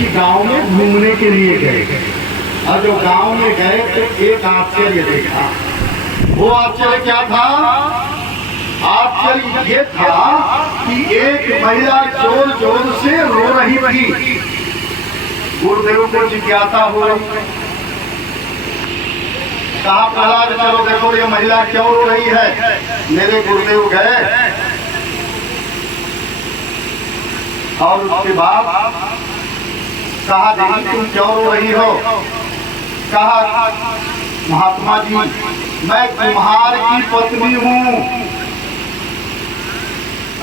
किसी गांव में घूमने के लिए गए और जो गांव में गए तो एक आश्चर्य देखा। वो आश्चर्य क्या था? आश्चर्य ये था कि एक महिला जोर जोर से रो रही थी। गुरुदेव को जिज्ञासा हो रही। कहा प्रहलाद चलो देखो ये महिला क्यों रो रही है। मेरे गुरुदेव गए और उसके बाद कहा देवी तुम क्यों रो रही हो? कहा महात्मा जी मैं कुम्हार की पत्नी हूँ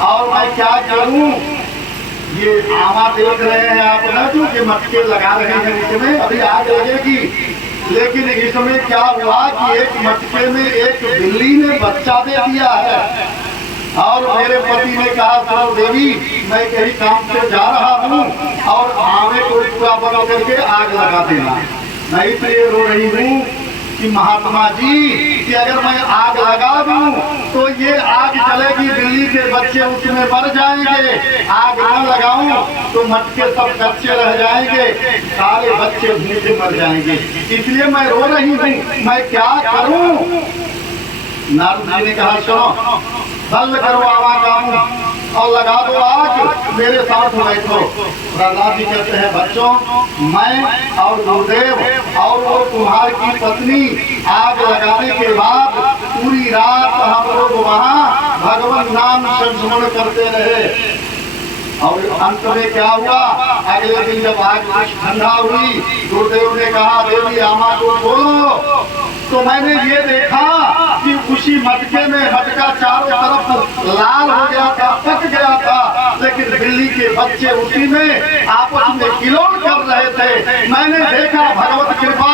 और मैं क्या करूँ। ये आमा देख रहे हैं आप ना जो कि मटके लगा रहे हैं इसमें अभी आग लगेगी। लेकिन इसमें क्या हुआ कि एक मटके में एक बिल्ली ने बच्चा दे दिया है और मेरे पति ने कहा सर देवी मैं कहीं काम से जा रहा हूँ और आमे को पूरा बना करके आग लगा देना। मैं इसलिए रो रही हूँ कि महात्मा जी कि अगर मैं आग लगा दूं तो ये आग जलेगी, बिल्ली के बच्चे उसमें मर जाएंगे। आग न लगाऊं तो मटके सब कच्चे रह जाएंगे, सारे बच्चे भूखे मर जाएंगे। इसलिए मैं रो रही हूँ, मैं क्या करूं? नारद जी ने कहा सुनो बंद करो आवागमन और लगा दो आग, मेरे साथ बैठो। प्रहलाद जी कहते हैं बच्चों मैं और गुरुदेव और वो कुम्हार की पत्नी आग लगाने के बाद पूरी रात हम लोग वहाँ भगवान नाम संस्मरण करते रहे। और अंत में क्या हुआ? अगले दिन जब आग ठंडा हुई गुरुदेव ने कहा देवी आमा को बोलो। तो मैंने ये देखा कि उसी मटके में मटका चारों तरफ लाल हो गया था, पक गया था, लेकिन बिल्ली के बच्चे उसी में आपस में किलोल कर रहे थे। मैंने देखा भगवत कृपा,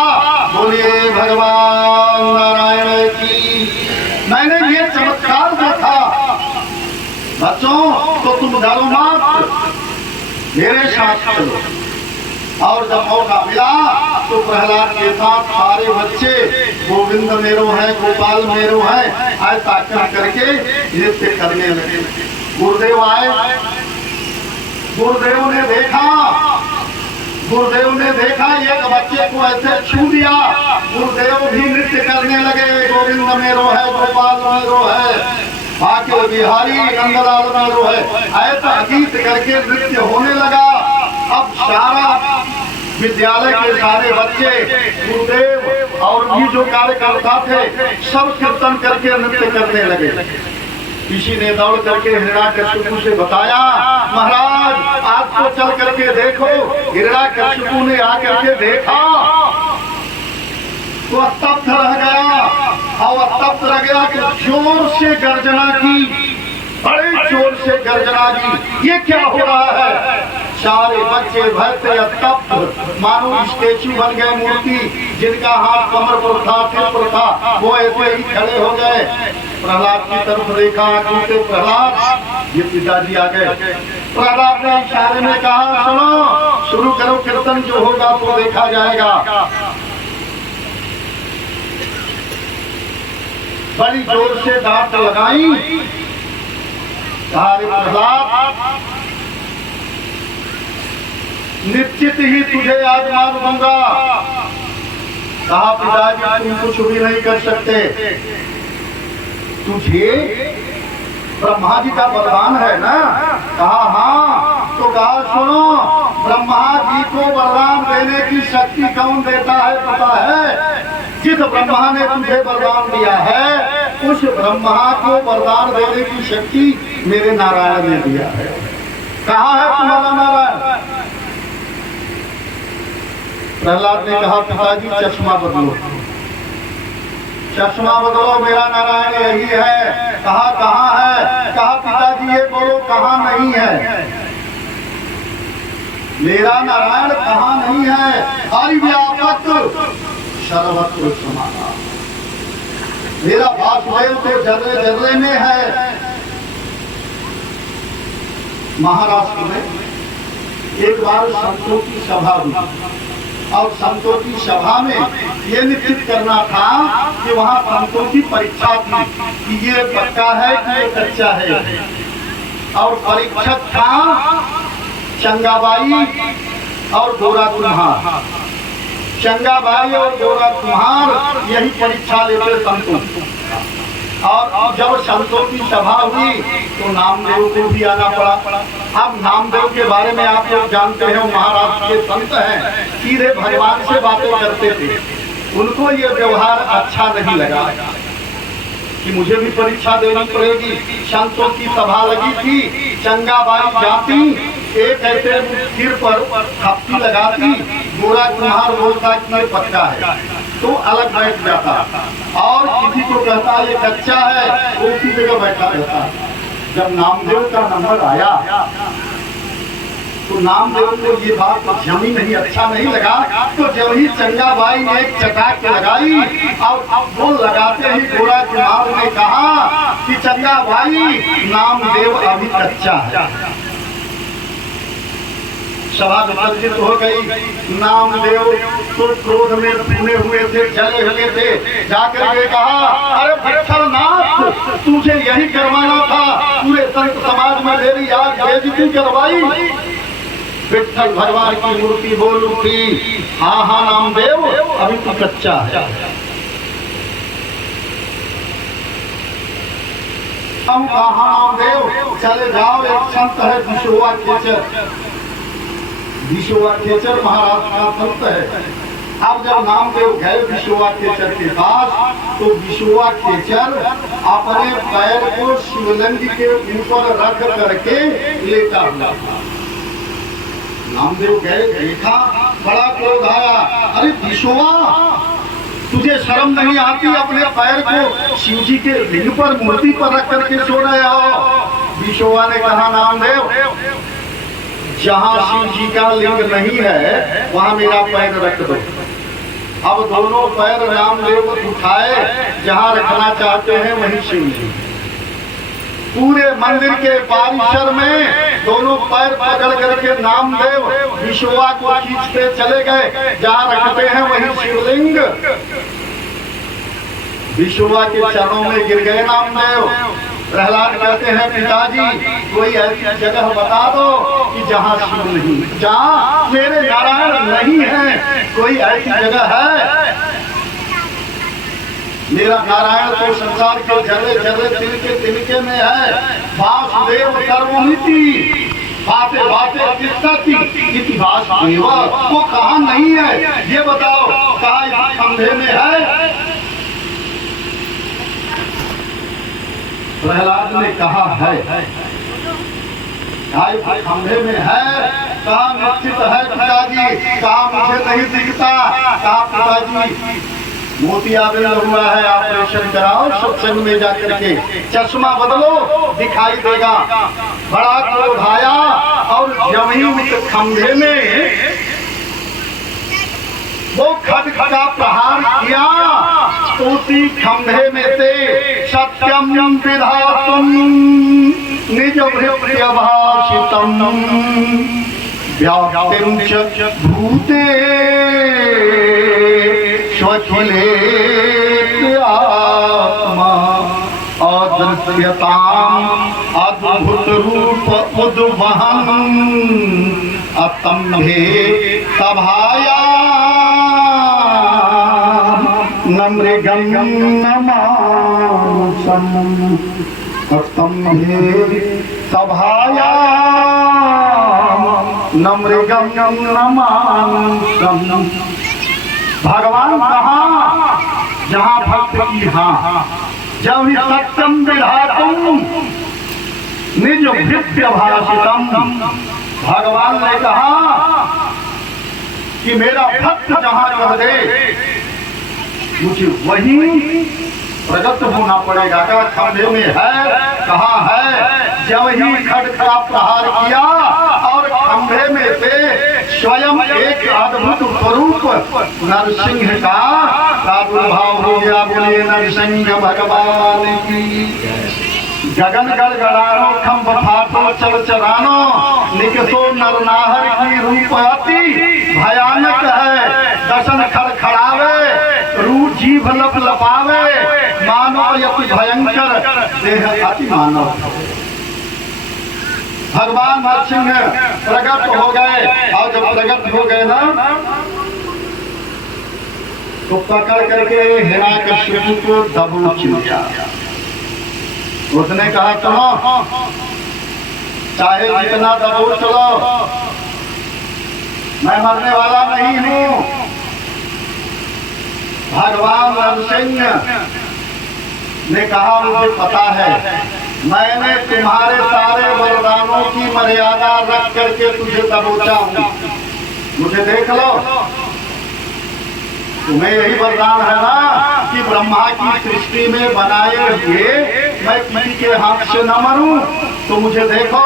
बोलिए भगवान नारायण की। मैंने ये चमत्कार देखा। बच्चों तो तुम डरो मत, मेरे साथ चलो। और जब मौका मिला तो प्रहलाद के साथ सारे बच्चे गोविंद मेरो है, गोपाल मेरो है, ऐसा करके नृत्य करने लगे। गुरुदेव आए, गुरुदेव ने देखा एक बच्चे को ऐसे छू दिया। गुरुदेव भी नृत्य करने लगे, गोविंद मेरो है, गोपाल मेरो है, भाग्य बिहारी नंदलाल मेरो है, ऐसा गीत करके नृत्य होने लगा। अब सारा विद्यालय के सारे बच्चे गुरुदेव और भी जो कार्यकर्ता थे सब कीर्तन करके नृत्य करने लगे। किसी ने दौड़ करके हिरण्याकश्यपु से बताया महाराज आज तो चल करके देखो। हिरण्याकश्यपु ने आकर के देखा तो स्तब्ध रह गया और स्तब्ध रह गया कि जोर से गर्जना की, बड़े जोर से गर्जना की, ये क्या हो रहा है? सारे बच्चे भयते स्तब्ध, मानो स्टेचू बन गए, मूर्ति जिनका हाथ कमर पर था, सिर पर था, वो ऐसे ही खड़े हो गए। प्रहलाद की तरफ देखा, टूटे प्रहलाद, ये पिताजी आ गए। प्रहलाद ने इशारे में कहा सुनो शुरू करो कीर्तन, जो होगा तो देखा जाएगा। बड़ी जोर से डांट लगाई। सारे प्रहलाद निश्चित ही तुझे आज मार दूंगा। कहा पिताजी तुम कुछ भी नहीं कर सकते, तुझे ब्रह्मा जी का वरदान है ना? कहा हाँ। तो कहा सुनो ब्रह्मा जी को वरदान देने की शक्ति कौन देता है पता है? जिस ब्रह्मा ने तुझे वरदान दिया है उस ब्रह्मा को वरदान देने की शक्ति मेरे नारायण ने दिया है। कहाँ है तुम्हारा नारायण? प्रहलाद ने कहा पिताजी चश्मा बदलो, चश्मा बदलो, मेरा नारायण यही है। कहा कहाँ है? कहा पिताजी ये बोलो कहाँ नहीं है? मेरा नारायण कहाँ नहीं है? हरिव्यापक सर्वत्र समाना, मेरा वासुदेव तो जर्रे जर्रे में है। महाराष्ट्र में एक बार संतों की सभा हुई और संतों की सभा में ये निश्चित करना था कि वहाँ संतों की परीक्षा थी कि ये पक्का है कि ये कच्चा है। और परीक्षक था चंगाबाई और गोरा कुम्हार, चंगाबाई और गोरा कुम्हार यही परीक्षा लेते संतों। और जब संतों की सभा हुई तो नामदेव को भी आना पड़ा। अब नामदेव के बारे में आप लोग जानते हैं, महाराष्ट्र के संत हैं, सीधे भगवान से बातें करते थे। उनको ये व्यवहार अच्छा नहीं लगा कि मुझे भी परीक्षा देनी पड़ेगी। संतों की सभा लगी थी, चंगाबाई जाती, एक ऐसे सिर पर थप्पी लगाती, गोरा कुम्हार बोलता कि ये पक्का है तो अलग बैठ जाता, और किसी को कहता ये कच्चा है वो उसी जगह बैठा रहता। जब नामदेव का नंबर आया तो नामदेव को ये बात जमी नहीं, अच्छा नहीं लगा। तो जब ही चंगाबाई ने एक चटाक लगाई और वो लगाते ही गोरा कुम्हार ने कहा कि चंगाबाई नामदेव अभी कच्चा है। सभा विसर्जित हो गई। नामदेव तो क्रोध में भूने हुए थे, जले हुए थे, जाकर के कहा अरे विठ्ठलनाथ तुझे यही करवाना था, पूरे संत समाज में मेरी आज बेइज्जती करवाई। विठ्ठल भगवान की मूर्ति बोल उठी, हाँ हाँ नामदेव अभी तो कच्चा है। कहा नामदेव चले जाओ, एक संत है विशोआ खेचर, विशोआ खेचर महाराष्ट्र का संत है। अब जब नामदेव गए विशोआ खेचर के पास तो विशोआ खेचर अपने पैर को शिवलिंग के ऊपर रख करके लेटा हुआ था। नामदेव गए, देखा, बड़ा क्रोध आया, अरे विशोआ तुझे शर्म नहीं आती, अपने पैर को शिव जी के लिंग पर मूर्ति पर रख करके सो रहे हो। विशोआ ने कहा नामदेव जहाँ शिव जी का लिंग नहीं है वहाँ मेरा पैर रख दो। अब दोनों पैर नामदेव उठाए, जहाँ रखना चाहते हैं वहीं शिव जी। पूरे मंदिर के परिसर में दोनों पैर पकड़ करके नामदेव विशोआ को खींचते चले गए, जहाँ रखते हैं वहीं शिवलिंग। विशोआ के चरणों में गिर गए नामदेव। प्रहलाद कहते हैं पिताजी कोई ऐसी जगह बता दो कि जहाँ शिव नहीं, जहाँ मेरे नारायण नहीं है, कोई ऐसी जगह है। मेरा नारायण तो संसार के जरे जरे तिनके तिनके में है। वासुदेव सर्वमिति, बातें बातें किसकी इतिहास वो कहाँ नहीं है, ये बताओ कहाँ इस खंभे में है। प्रहलाद ने कहा है, खंभे में है, कहा निश्चित है पिताजी, कहा मुझे नहीं दिखता, कहा पिताजी मोतियाबिंद हुआ है, ऑपरेशन कराओ, सत्संग में जाकर के चश्मा बदलो दिखाई देगा। बड़ा क्रोध आया और जमीन उस खंभे में वो खड्ग का प्रहार किया। उसी खंभे में से सत्यम विधातुम निज भृत्यभाषितम व्याप्तिं च भूते स्वखिले आत्मा अदृश्यताम् अद्भुत रूप उद्वहन् अतम्भे सभाया नमृगं नमांसम् अतम्भे सभाया नमृगं नमांसम्। भगवान कहाँ, जहाँ भक्त की हाँ, जब ही सत्यम विधातुम निज भृत्यभाषितम। भगवान ने कहा कि मेरा भक्त जहाँ कह दे मुझे वही प्रकट होना पड़ेगा। क्या खंभे में है, कहाँ है। जब ही खड्ग का प्रहार किया और खंभे में से स्वयं एक अद्भुत स्वरूप नरसिंह का प्रादुर्भाव हो गया। बोले नरसिंह भगवान की। गगन गड़गड़ानो खम्भ फाटो चल चरानो निकसो नरनाहर की रूप अति भयानक है। दर्शन खड़खड़ावे रू जीभ लप लपावे मानो यति भयंकर देह अति मानव। भगवान नरसिंह प्रकट हो गए, और जब प्रकट हो गए ना तो पकड़ करके हिरण्यकश्यप को दबोच लिया। उसने कहा सुनो, चाहे जितना दबोच लो, मैं मरने वाला नहीं हूं। भगवान नरसिंह ने कहा मुझे पता है, मैंने तुम्हारे सारे वरदानों की मर्यादा रख करके तुझे दबोचा हूं, मुझे देख लो। तुम्हें यही वरदान है ना कि ब्रह्मा की सृष्टि में बनाए हुए मैं किसी के हाथ से न मरूं, तो मुझे देखो,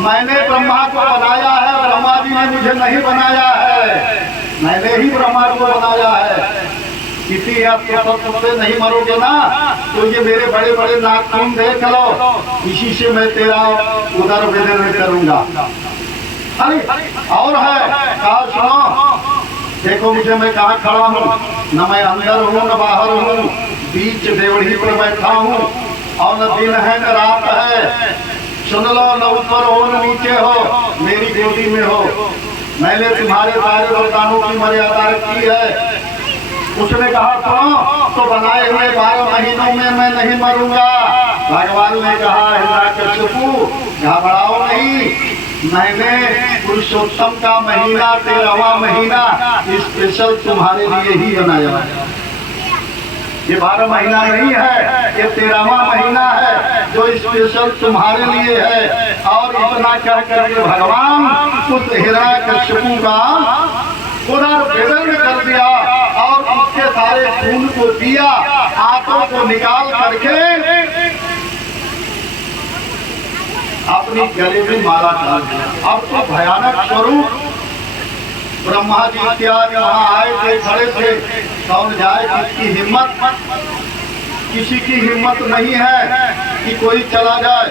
मैंने ब्रह्मा को बनाया है, ब्रह्मा जी ने मुझे नहीं बनाया है, मैंने ही ब्रह्मा को बनाया है। किसी अस्त्र से नहीं मरोगे ना, तो ये मेरे बड़े बड़े नाखून देख लो, इसी से मैं तेरा उदर विदीर्ण करूंगा। अरे और है, कहा सुनो, देखो मुझे, मैं कहाँ खड़ा हूँ, न मैं अंदर हूँ न बाहर हूँ, बीच देवढ़ी पर बैठा हूँ, और न दिन है न रात है। सुन लो, न ऊपर हो न नीचे हो, मेरी गोदी में हो। मैंने तुम्हारे सारे वरदानों की मर्यादा रखी है। उसने कहा सुनो, तो बनाए हुए 12 महीनों में मैं नहीं मरूंगा। भगवान ने कहा हिरण्यकश्यप घबराओ नहीं, मैंने पुरुषोत्तम का महीना 13वां महीना स्पेशल तुम्हारे लिए ही बनाया है। ये 12 महीना नहीं है, ये 13वां महीना है जो स्पेशल तुम्हारे लिए है। और इतना कह करके भगवान उस हिरण्यकश्यप का उधर विदीर्ण कर दिया, और उसके सारे खून को दिया, हाथों को निकाल करके अपनी गले में माला डाल दिया। अब तो भयानक स्वरूप, ब्रह्मा जी इत्यादि वहां आए थे, खड़े थे, कौन जाए, किसकी हिम्मत, किसी की हिम्मत नहीं है कि कोई चला जाए।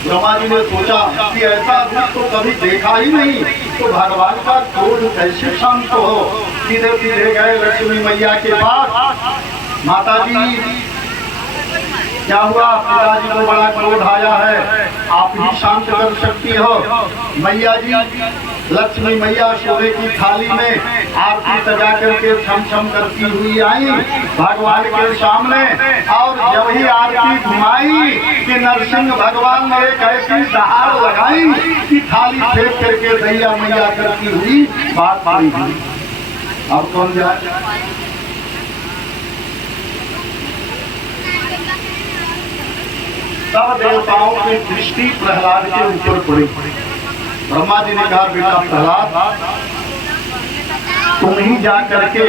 ब्रह्मा जी ने सोचा कि ऐसा रूप तो कभी देखा ही नहीं, तो भगवान का क्रोध कैसे शांत हो। सीधे सीधे गए लक्ष्मी मैया के पास, माता जी क्या हुआ, पिताजी को बड़ा क्रोध आया है, आप ही शांत कर सकती हो। मैया जी, लक्ष्मी मैया सोने की थाली में आरती सजा करके छम छम करती हुई आई भगवान के सामने, और जब ही आरती घुमाई कि नरसिंह भगवान ने एक ऐसी दहाड़ लगाई कि थाली फेंक करके दैया मैया करती हुई बात पाई हुई। अब कौन जाए? सब देवताओं की दृष्टि प्रहलाद के ऊपर पड़ी। ब्रह्मा जी ने कहा बेटा प्रहलाद, तुम ही जा करके,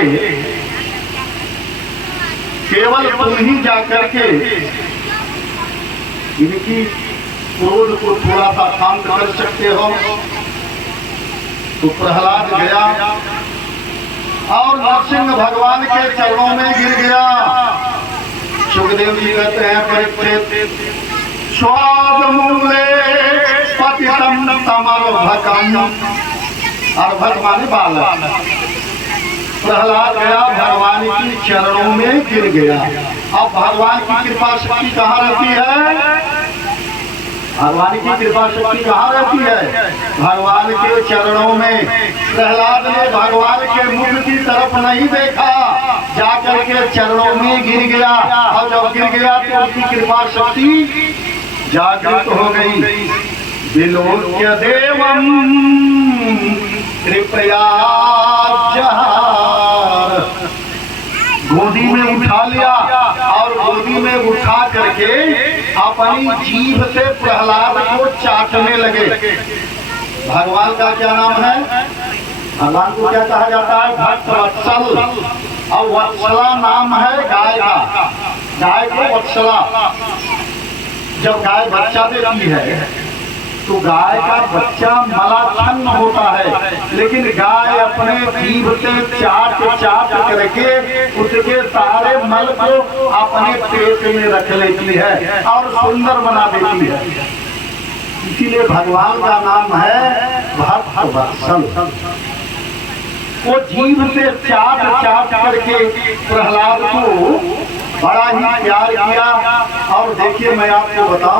केवल तुम ही जा करके इनकी क्रोध को थोड़ा सा शांत कर सकते हो। तो प्रहलाद गया और नरसिंह भगवान के चरणों में गिर गया। सुखदेव जी कहते हैं परीक्षित, स्वाद मूले पतितम तमर्भकम, अर्भक माने बालक। प्रहलाद गया, भगवान की चरणों में गिर गया। अब भगवान की कृपा शक्ति कहाँ रहती है? भगवान की कृपा शक्ति कहाँ रहती है? भगवान के चरणों में। प्रहलाद ने भगवान के मुख की तरफ नहीं देखा, जाकर के चरणों में गिर गया, और जब गिर गया तो उसकी कृपा शक्ति जागृत हो गई। विलोक्य देवम कृपया जहार, गोदी में उठा लिया, और गोदी में उठा करके अपनी जीभ से प्रहलाद को चाटने लगे। भगवान का क्या नाम है? भगवान को क्या कहा जाता है? भक्त वत्सल, और वत्सला नाम है गाय का। गाय को वत्सला, जब गाय बच्चा देती है तो गाय का बच्चा मलाच्छन्न होता है, लेकिन गाय अपने जीभ से चाट चाट करके उसके सारे मल को अपने पेट में रख लेती है और सुंदर बना देती है। इसीलिए भगवान का नाम है भक्त वत्सल। वो जीभ से चाट चाट करके प्रहलाद को बड़ा ही प्यार किया। और देखिए, मैं आपको बताऊं,